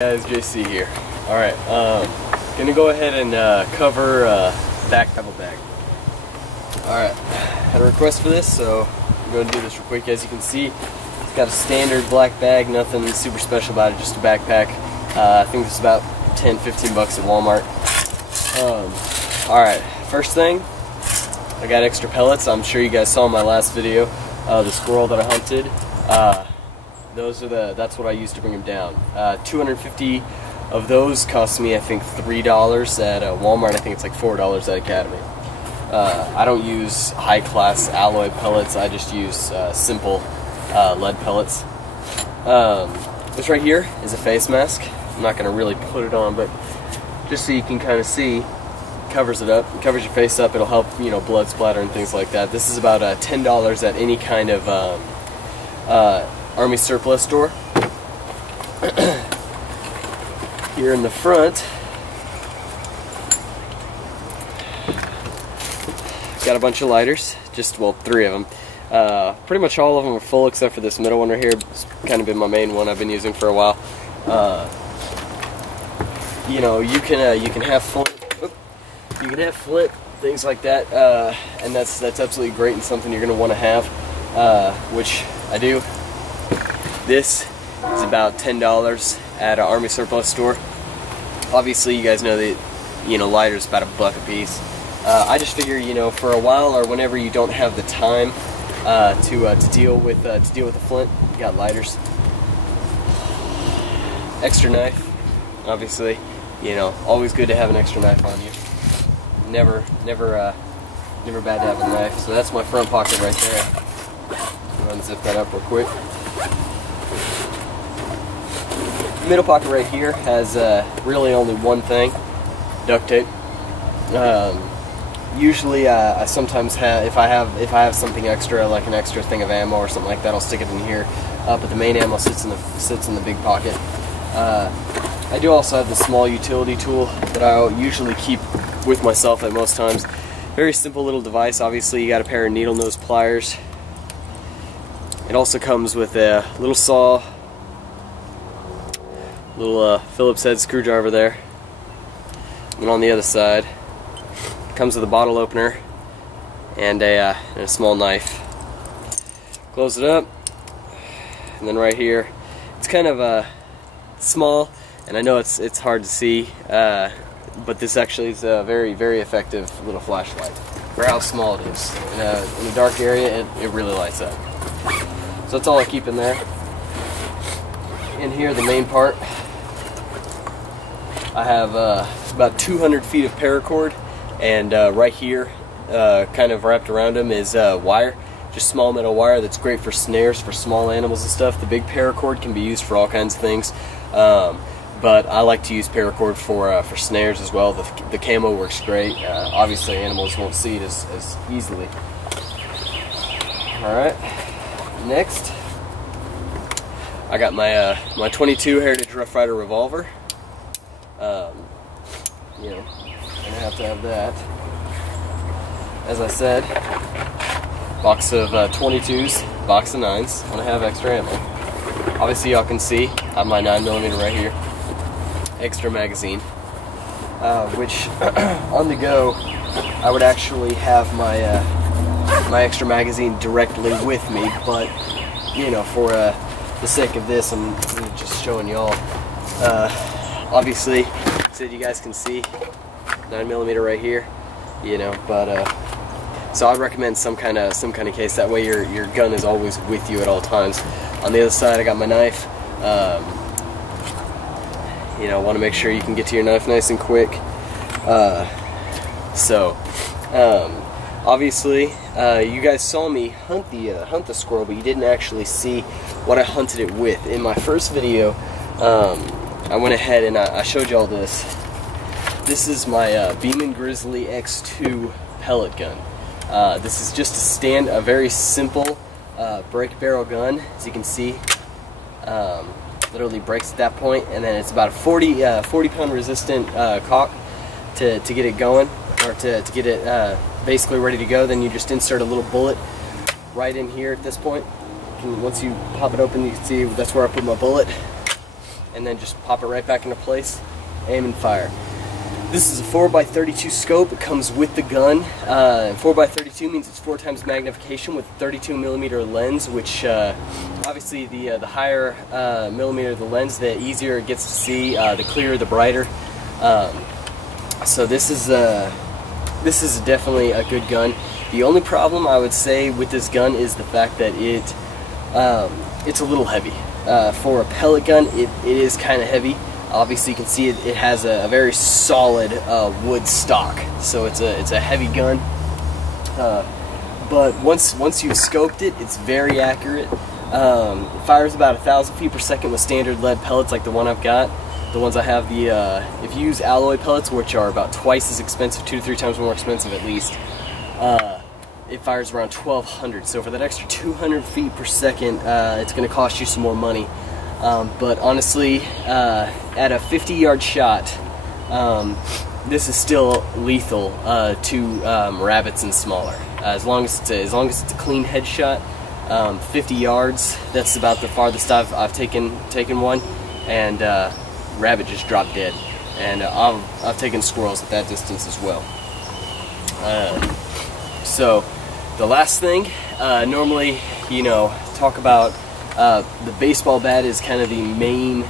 Guys, JC here. Alright, gonna go ahead and cover back double bag. Alright, had a request for this, so I'm going to do this real quick. As you can see, it's got a standard black bag, nothing super special about it, just a backpack. I think this is about 10-15 bucks at Walmart. Alright, first thing, I got extra pellets. I'm sure you guys saw in my last video, the squirrel that I hunted. That's what I used to bring them down. 250 of those cost me, I think, $3 at Walmart. I think it's like $4 at Academy. I don't use high-class alloy pellets. I just use simple lead pellets. This right here is a face mask. I'm not going to really put it on, but just so you can kind of see, it covers it up. It covers your face up. It'll help, you know, blood splatter and things like that. This is about $10 at any kind of Army surplus store. Here in the front, got a bunch of lighters, well, 3 of them. Pretty much all of them are full except for this middle one right here. It's kind of been my main one I've been using for a while. You know, you can have flint, things like that, and that's absolutely great and something you're going to want to have, which I do. This is about $10 at an Army surplus store. Obviously, you guys know that, you know, lighters about $1 a piece. I just figure, you know, for a while or whenever you don't have the time to deal with the flint, you got lighters. Extra knife, obviously, you know, always good to have an extra knife on you. Never bad to have a knife. So that's my front pocket right there. Unzip that up real quick. Middle pocket right here has really only one thing: duct tape. Usually, I sometimes have if I have something extra, like an extra thing of ammo or something like that, I'll stick it in here. But the main ammo sits in the big pocket. I do also have the small utility tool that I usually keep with myself at most times. Very simple little device. Obviously, you got a pair of needle nose pliers. It also comes with a little saw. Little Phillips head screwdriver there, and on the other side it comes with a bottle opener and a small knife. Close it up, and then right here it's kind of small, and I know it's hard to see, but this actually is a very effective little flashlight for how small it is. In a dark area, it really lights up. So that's all I keep in there. In here, the main part, I have about 200 feet of paracord, and right here, kind of wrapped around them, is wire, just small metal wire that's great for snares for small animals and stuff. The big paracord can be used for all kinds of things, but I like to use paracord for snares as well. The camo works great. Obviously, animals won't see it as easily. All right, next, I got my my .22 Heritage Rough Rider revolver. You know, gonna have to have that. As I said, box of 22s, box of 9s. I'm gonna have extra ammo. Obviously, y'all can see I have my 9mm right here. Extra magazine, which on the go, I would actually have my my extra magazine directly with me, but you know, for the sake of this, I'm just showing y'all. Obviously, so you guys can see 9mm right here, you know. But so I'd recommend some kind of case. That way, your gun is always with you at all times. On the other side, I got my knife. You know, want to make sure you can get to your knife nice and quick. Obviously, you guys saw me hunt the squirrel, but you didn't actually see what I hunted it with. In my first video, I went ahead and I showed y'all this. This is my Beeman Grizzly X2 pellet gun. This is just a very simple break barrel gun, as you can see. Literally breaks at that point, and then it's about a 40 pound resistant cock to get it going, or to get it basically ready to go. Then you just insert a little bullet right in here at this point. Once you pop it open, you can see that's where I put my bullet. and then just pop it right back into place, aim and fire. This is a 4x32 scope. It comes with the gun. 4x32 means it's 4 times magnification with 32mm lens, which obviously the higher millimeter the lens, the easier it gets to see, the clearer, the brighter. So this is definitely a good gun. The only problem I would say with this gun is the fact that it's a little heavy. For a pellet gun, it is kind of heavy. Obviously, you can see it has a very solid wood stock, so it's a heavy gun. But once you've scoped it, it's very accurate. It fires about 1,000 feet per second with standard lead pellets like the one I've got. The ones I have, if you use alloy pellets, which are about twice as expensive, 2 to 3 times more expensive at least, it fires around 1,200. So for that extra 200 feet per second, it's going to cost you some more money. But honestly, at a 50-yard shot, this is still lethal to rabbits and smaller. As long as it's a clean headshot, 50 yards. That's about the farthest I've taken one, and rabbit just dropped dead. And I've taken squirrels at that distance as well. So the last thing, normally, talk about. The baseball bat is kind of the main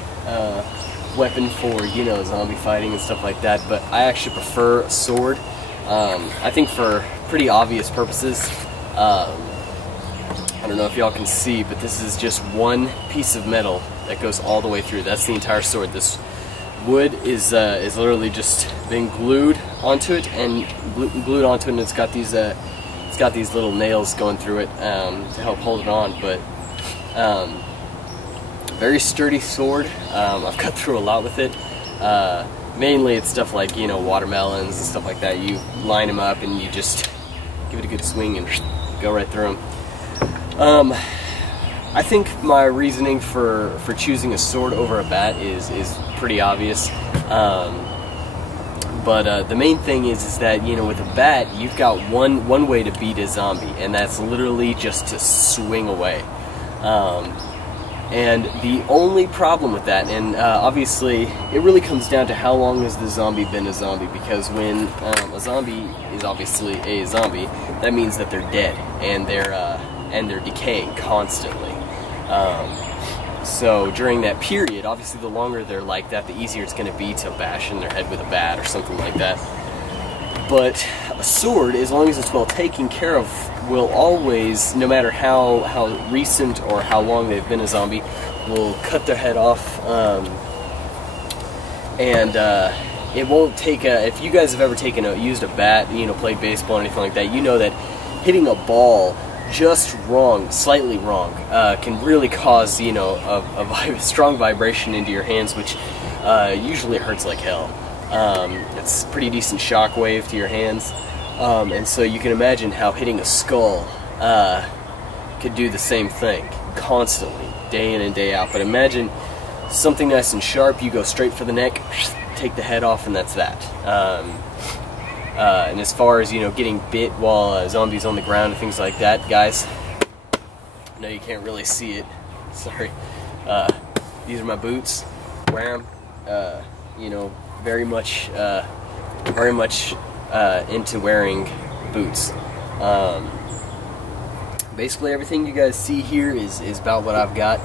weapon for, zombie fighting and stuff like that, but I actually prefer a sword. I think for pretty obvious purposes. I don't know if y'all can see, but this is just one piece of metal that goes all the way through. That's the entire sword. This wood is literally just been glued onto it, and it's got these little nails going through it to help hold it on. But very sturdy sword. I've cut through a lot with it. Mainly it's stuff like, watermelons and stuff like that. You line them up and you just give it a good swing and go right through them. I think my reasoning for choosing a sword over a bat is pretty obvious. But the main thing is that, with a bat, you've got one way to beat a zombie, and that's literally just to swing away. And the only problem with that, and obviously it really comes down to how long has the zombie been a zombie, because when a zombie is obviously a zombie, that means that they're dead and they're decaying constantly. So during that period, obviously the longer they're like that, the easier it's going to be to bash in their head with a bat or something like that. But a sword, as long as it's well taken care of, will always, no matter how recent or how long they've been a zombie, will cut their head off. It won't take if you guys have ever used a bat, played baseball or anything like that, you know that hitting a ball just wrong, slightly wrong, can really cause, a strong vibration into your hands, which usually hurts like hell. It's a pretty decent shock wave to your hands. And so you can imagine how hitting a skull could do the same thing constantly, day in and day out. But imagine something nice and sharp, you go straight for the neck, take the head off, and that's that. And as far as, getting bit while a zombie's on the ground and things like that, guys, I know you can't really see it, sorry. These are my boots, wear them, very much into wearing boots. Basically everything you guys see here is about what I've got.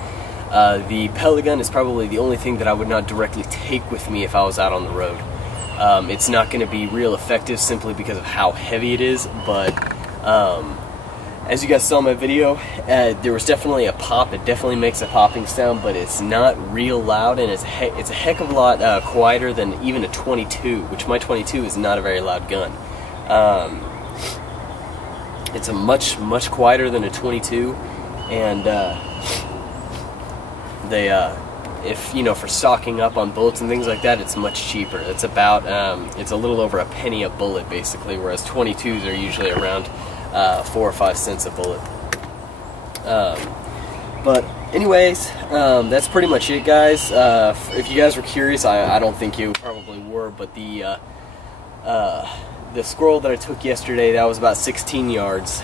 The pellet gun is probably the only thing that I would not directly take with me if I was out on the road. It's not going to be real effective simply because of how heavy it is, but as you guys saw in my video, there was definitely a pop. It definitely makes a popping sound, but it's not real loud, and it's a heck of a lot quieter than even a 22, which my 22 is not a very loud gun. It's a much quieter than a 22, and if for stocking up on bullets and things like that, it's much cheaper. It's about it's a little over a penny a bullet basically, whereas 22s are usually around 4 or 5 cents a bullet. But anyways, that's pretty much it, guys. If you guys were curious, I don't think you probably were, but the squirrel that I took yesterday, that was about 16 yards.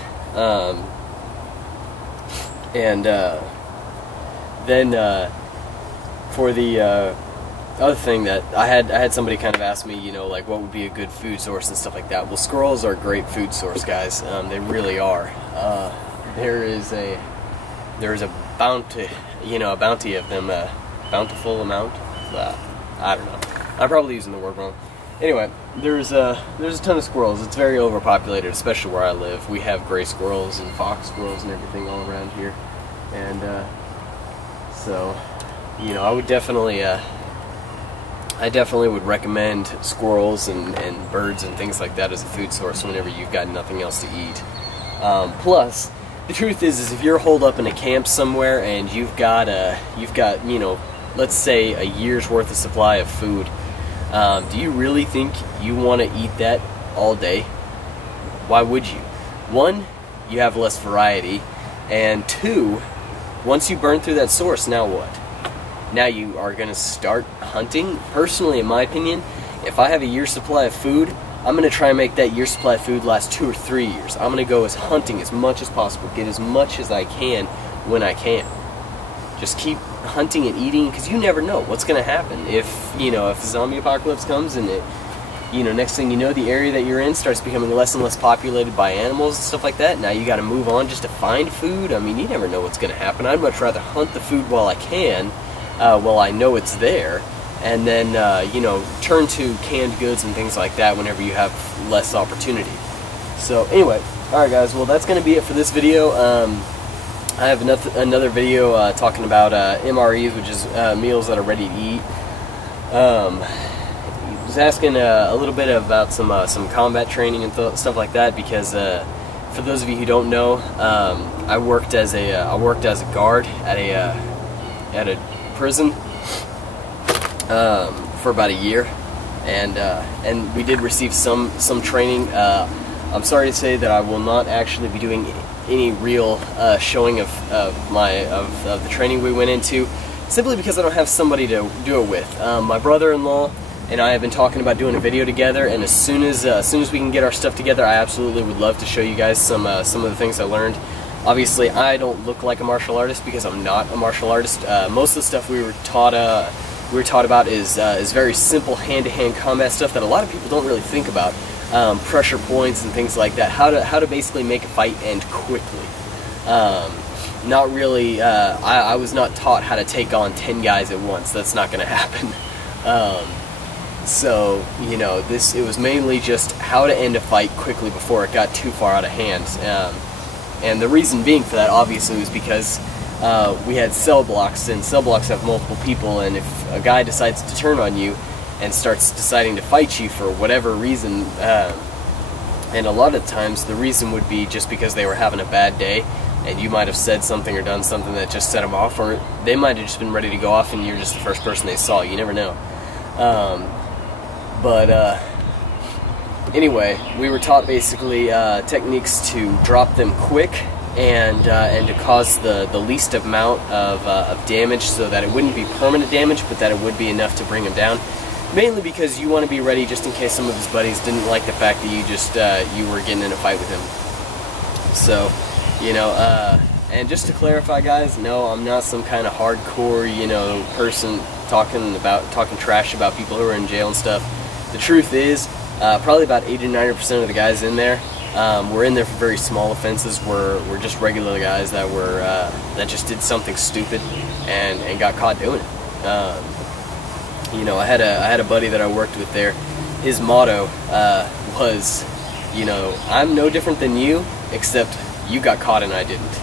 Then for the other thing that I had somebody kind of ask me, you know, like what would be a good food source and stuff like that. Well, squirrels are a great food source, guys. They really are. There is a bounty, you know, a bounty of them, bountiful amount. I don't know. I'm probably using the word wrong. Anyway, there's a ton of squirrels. It's very overpopulated, especially where I live. We have gray squirrels and fox squirrels and everything all around here, and so, you know, I definitely would recommend squirrels and birds and things like that as a food source whenever you've got nothing else to eat. Plus, the truth is if you're holed up in a camp somewhere and you've got you know, let's say a year's worth of supply of food, do you really think you want to eat that all day? Why would you? One, you have less variety, and two, once you burn through that source, now what? Now you are going to start hunting. Personally, in my opinion, if I have a year's supply of food, I'm going to try and make that year's supply of food last 2 or 3 years. I'm going to go hunting as much as possible, get as much as I can when I can. Just keep hunting and eating, because you never know what's going to happen. If, you know, if a zombie apocalypse comes and it, you know, next thing you know, the area that you're in starts becoming less and less populated by animals and stuff like that. Now you got to move on just to find food. I mean, you never know what's going to happen. I'd much rather hunt the food while I can, while I know it's there, and then, you know, turn to canned goods and things like that whenever you have less opportunity. So anyway, alright guys, well that's going to be it for this video. I have another video talking about MREs, which is meals that are ready to eat. He was asking a little bit about some combat training and stuff like that, because for those of you who don't know, I worked as a guard at a prison for about a year, and we did receive some training. I'm sorry to say that I will not actually be doing any real showing of the training we went into, simply because I don't have somebody to do it with. My brother-in-law and I have been talking about doing a video together, and as soon as we can get our stuff together, I absolutely would love to show you guys some of the things I learned. Obviously, I don't look like a martial artist because I'm not a martial artist. Most of the stuff we were taught about is very simple hand-to-hand combat stuff that a lot of people don't really think about. Pressure points and things like that. How to basically make a fight end quickly. Not really. I was not taught how to take on 10 guys at once. That's not going to happen. So, you know, it was mainly just how to end a fight quickly before it got too far out of hand. And the reason being for that, obviously, was because we had cell blocks, and cell blocks have multiple people, and if a guy decides to turn on you and starts deciding to fight you for whatever reason, and a lot of times the reason would be just because they were having a bad day, and you might have said something or done something that just set them off, or they might have just been ready to go off and you're just the first person they saw. You never know. Anyway, we were taught basically techniques to drop them quick and to cause the least amount of damage, so that it wouldn't be permanent damage, but that it would be enough to bring him down. Mainly because you want to be ready just in case some of his buddies didn't like the fact that you were getting in a fight with him. So, you know, and just to clarify, guys, no, I'm not some kind of hardcore, you know, person talking trash about people who are in jail and stuff. The truth is, probably about 80 to 90% of the guys in there were in there for very small offenses. Were just regular guys that just did something stupid and got caught doing it. You know, I had a buddy that I worked with there. His motto was, you know, I'm no different than you, except you got caught and I didn't.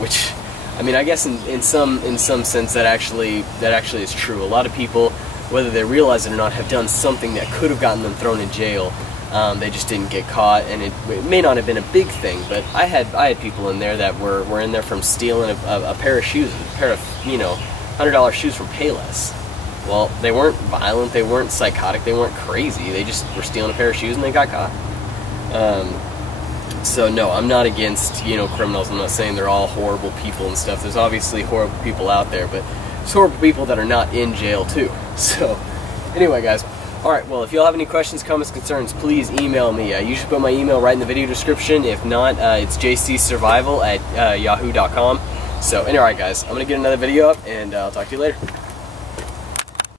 Which, I mean, I guess in some sense that actually is true. A lot of people, whether they realize it or not, have done something that could have gotten them thrown in jail. They just didn't get caught, and it may not have been a big thing, but I had people in there that were in there from stealing a pair of shoes, a pair of, you know, $100 shoes from Payless. Well, they weren't violent, they weren't psychotic, they weren't crazy, they just were stealing a pair of shoes and they got caught. So no, I'm not against, you know, criminals. I'm not saying they're all horrible people and stuff. There's obviously horrible people out there, but there's horrible people that are not in jail too. So, anyway guys, alright, well, if y'all have any questions, comments, concerns, please email me. I usually put my email right in the video description. If not, it's jcsurvival@yahoo.com. So, anyway, guys, I'm going to get another video up, and I'll talk to you later.